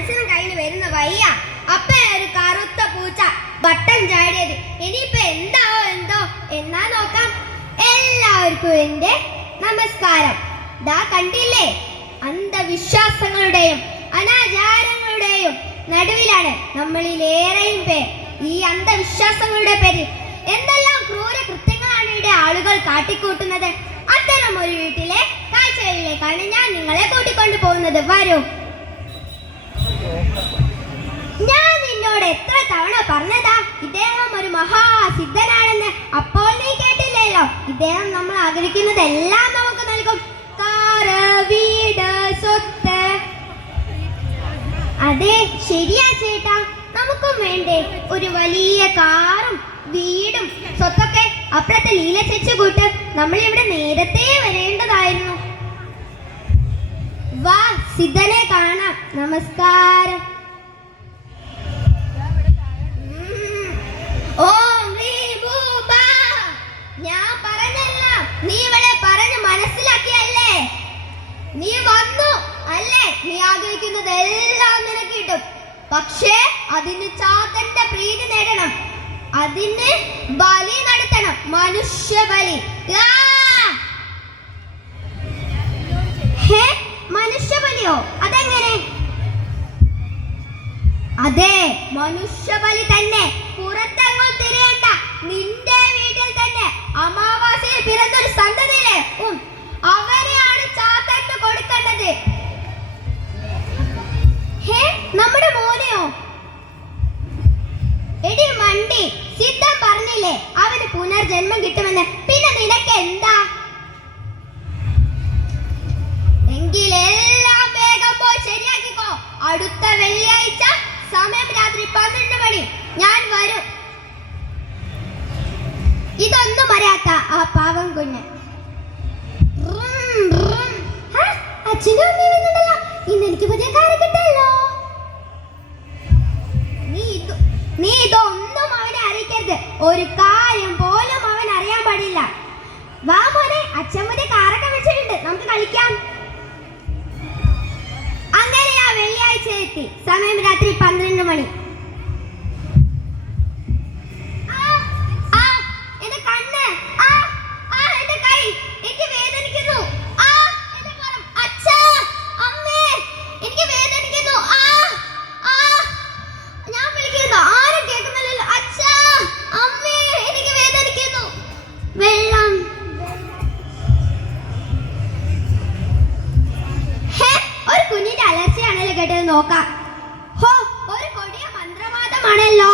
മത്സരം കഴിഞ്ഞ് വരുന്ന വയ്യ. അപ്പ ഒരു കറുത്ത പൂച്ച ബട്ടൺ ചാടിയത്. ഇനിയിപ്പോ എന്താവോ എന്തോ. എന്നാ നോക്കാം. എല്ലാവർക്കും എന്റെ നമസ്കാരം. ദാ കണ്ടില്ലേ, അന്ധവിശ്വാസങ്ങളുടെയും അനാചാരങ്ങളുടെയും നടുവിലാണ് നമ്മളിലേറെയും പേർ. ഈ അന്ധവിശ്വാസങ്ങളുടെ പേരിൽ എന്തെല്ലാം ക്രൂര കൃത്യങ്ങളാണ് ഇവിടെ ആളുകൾ കാട്ടിക്കൂട്ടുന്നത്. അത്തരം ഒരു വീട്ടിലെ കാഴ്ചകളിലേക്കാണ് ഞാൻ നിങ്ങളെ കൂട്ടിക്കൊണ്ടു പോകുന്നത്. വരൂ. ഞാൻ നിന്നോട് എത്ര തവണ പറഞ്ഞതാ ഇദ്ദേഹം ഒരു മഹാസിദ്ധനാണെന്ന്. അപ്പോൾ നീ കേട്ടില്ലല്ലോ. ഇദ്ദേഹം നമ്മൾ ആഗ്രഹിക്കുന്നതെല്ലാം നമുക്ക് നൽകും. കാറ്, വീട്, സ്വത്ത്. അതെ, ശരിയാ ചേട്ടാ. നമുക്കും വേണ്ടേ ഒരു വലിയ കാറും വീടും സ്വത്തൊക്കെ. അപ്പുറത്തെ ലീല ചേച്ചി കൂട്ട് നമ്മളിവിടെ നേരത്തെ വരേണ്ടതായിരുന്നു. വാ, സിദ്ധനെ കാണാം. നമസ്കാരം. ഞാൻ പറഞ്ഞല്ല, നീ ഇവിടെ പറഞ്ഞ് മനസ്സിലാക്കിയല്ലേ? നീ വന്നു അല്ലേ? നീ ആഗ്രഹിക്കുന്നത് എല്ലാം നിനക്ക് കിട്ടും. പക്ഷേ അതിന് ചാത്തന്റെ പ്രീതി നേടണം. അതിന് ബലി നടത്തണം, മനുഷ്യ ബലി. മനുഷ്യ ബലിയോ? അതെങ്ങനെ? അതെ, മനുഷ്യ ബലി തന്നെ. പുറത്തെങ്ങും തിരിയണ്ട. നിന്റെ വീട്ടിൽ തന്നെ അമാവാസിയിൽ പിറന്നൊരു സന്തതിയിലെ അവരെയാണ് ചാത്തന് കൊടുക്കേണ്ടത്. നമ്മുടെ മോനെയോ? എടി മണ്ടി, സിദ്ധൻ പറഞ്ഞില്ലേ അവന് പുനർജന്മം കിട്ടുമെന്ന്. പിന്നെ നിനക്ക് എന്താ? എങ്കിലെല്ലാം വേഗം പോയി ശരിയാക്കിക്കോ. അടുത്ത വെള്ളിയാഴ്ച സമയം രാത്രി 12 മണി ഞാൻ വരും. ഇതൊന്നും അറിയാത്ത ആ പാവം കുഞ്ഞ്. അച്ഛനും അമ്മയും വന്നിട്ടല്ലോ. ഇന്ന് എനിക്ക് പുതിയ കാറ് കിട്ടല്ലോ. നീ ഇതൊന്നും അവനെ അറിയിക്കരുത്. ഒരു കാര്യം പോലും അവൻ അറിയാൻ പാടില്ല. വാ മോനെ, അച്ഛൻ പുതിയ കാറൊക്കെ വെച്ചിട്ടുണ്ട്, നമുക്ക് കളിക്കാം. അങ്ങനെ ആ വെള്ളിയാഴ്ച എത്തി. സമയം രാത്രി 12 മണി. കുഞ്ഞിന്റെ അലർച്ചയാണല്ലോ കേട്ടത്. നോക്കാം. ഹോ, ഒരു കൊടിയ മന്ത്രവാദമാണല്ലോ.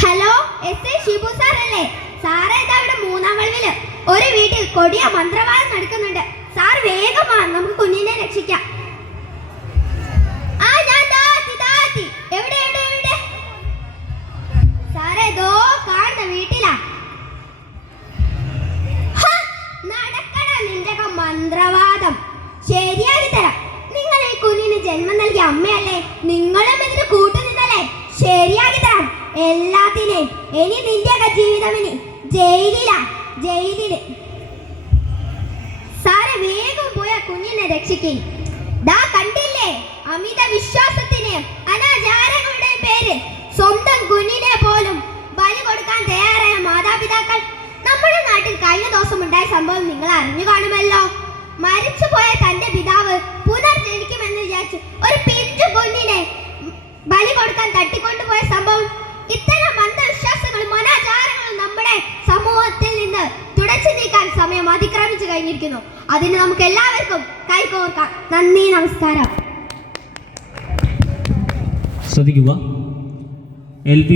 ഹലോ, എസ്.ഐ. ഷിബു സാർ അല്ലേ? സാറേ, ഇതാ ഇവിടെ 3-ാം വളവില് ഒരു വീട്ടിൽ കൊടിയ മന്ത്രവാദം നടക്കുന്നുണ്ട്. സാർ വേഗം വാ, നമുക്ക് കുഞ്ഞിനെ രക്ഷിക്കാം. എവിടെ എവിടെ എവിടെ? സാറേ, ദോ കാണുന്ന വീട്ടിലാ. നടക്കണ നിന്റെ മന്ത്രവാദം. ശരിയാക്കി തരാം. നിങ്ങൾ ഈ കുഞ്ഞിന് ജന്മം നൽകിയ അമ്മയല്ലേ? നിങ്ങളും ഇതിന് കൂട്ടുനിന്നല്ലേ? ശരിയാക്കി തരാം എല്ലാത്തിനെയും. ഇനി നിന്റെ ജീവിതം ഇനി ജയിലിലാ, ജയിലില്. സാറെ, വേഗം പോയ കുഞ്ഞിനെ രക്ഷിക്കേ. ദാ കണ്ടില്ലേ, അമിത വിശ്വാസത്തിന്റെയും അനാചാരങ്ങളുടെയും പേരിൽ സ്വന്തം കുഞ്ഞിനെ പോലും ബലി കൊടുക്കാൻ തയ്യാറായ മാതാപിതാക്കൾ. നമ്മുടെ നാട്ടിൽ കഴിഞ്ഞ ദിവസം ഉണ്ടായ സംഭവം നിങ്ങൾ അറിഞ്ഞു കാണുമല്ലോ. മരിച്ചുപോയ തന്റെ പിതാവ് പുനർജനിക്കുമെന്ന് വിചാരിച്ചു ഒരു പിഞ്ചു കുഞ്ഞിനെ ബലി കൊടുക്കാൻ തട്ടിക്കൊണ്ടുപോയ സംഭവം. ഇത്തരം അന്ധവിശ്വാസങ്ങളും അനാചാരങ്ങളും നമ്മുടെ സമൂഹത്തിൽ നിന്ന് തുടച്ചു നീക്കാൻ സമയം അതിക്രമിച്ചു കഴിഞ്ഞിരിക്കുന്നു. അതിന് നമുക്ക് എല്ലാവർക്കും കൈകോർക്കാം. നന്ദി, നമസ്കാരം. ശ്രദ്ധിക്കുക. LP